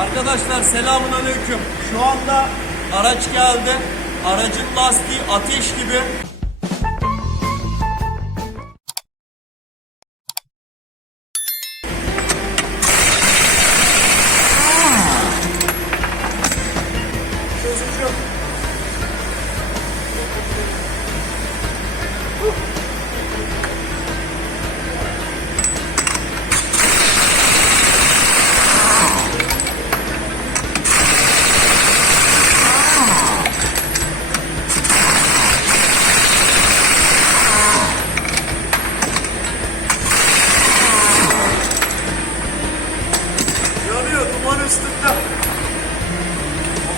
Arkadaşlar selamun aleyküm. Şu anda araç geldi. Aracın lastiği ateş gibi.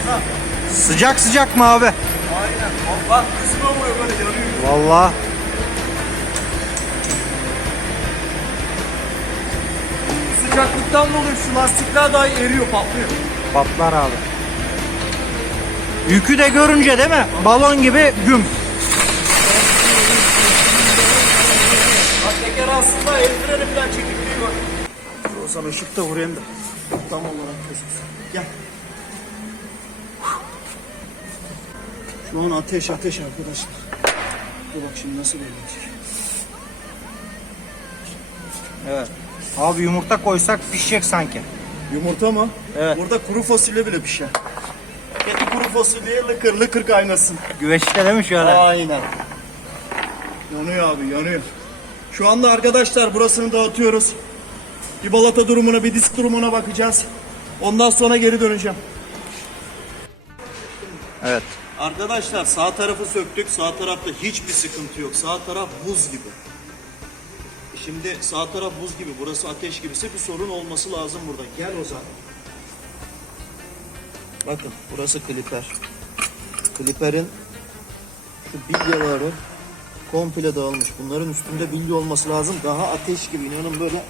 Ondan. Sıcak sıcak mı abi? Aynen. Bak vuruyor böyle yanıyor. Vallahi. Sıcaklıktan dolayı şu lastikler dahi eriyor patlıyor. Patlar abi. Yükü de görünce değil mi? Balon gibi güm. Bak teker aslında el freni falan çekikliği var. O zaman ışıkta vurayım da. Tam olarak gözüksün. Gel. Şu an ateş ateş arkadaşlar. Dur bak şimdi nasıl gelecek. Evet. Abi yumurta koysak pişecek sanki. Yumurta mı? Evet. Burada kuru fasulye bile pişer. Getir kuru fasulyeye lıkır lıkır kaynasın. Güveçte değil mi şöyle? Aynen. Yanıyor abi yanıyor. Şu anda arkadaşlar burasını dağıtıyoruz. Bir balata durumuna bir disk durumuna bakacağız. Ondan sonra geri döneceğim. Evet. Arkadaşlar sağ tarafı söktük. Sağ tarafta hiçbir sıkıntı yok. Sağ taraf buz gibi. Şimdi sağ taraf buz gibi. Burası ateş gibiyse bir sorun olması lazım burada. Gel Ozan. Bakın burası kliper. Kliperin şu bilyaları komple dağılmış. Bunların üstünde bilye olması lazım. Daha ateş gibi. İnanın böyle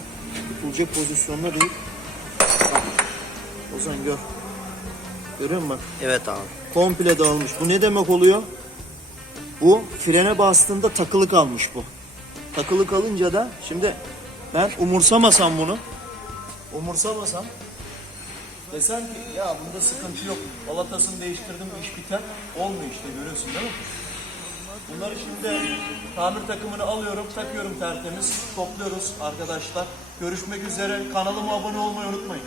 tutulacak pozisyonda değil. Bak. Ozan gör. Görüyor musun bak? Evet abi. komple dağılmış. Bu ne demek oluyor? Bu frene bastığında takılı kalmış bu. Takılı kalınca da şimdi ben umursamasam bunu umursamasam desem ki ya bunda sıkıntı yok. Balatasını değiştirdim iş biter. Olmuyor işte görüyorsun değil mi? Bunları şimdi tamir takımını alıyorum, takıyorum tertemiz. Topluyoruz arkadaşlar. Görüşmek üzere. Kanalıma abone olmayı unutmayın.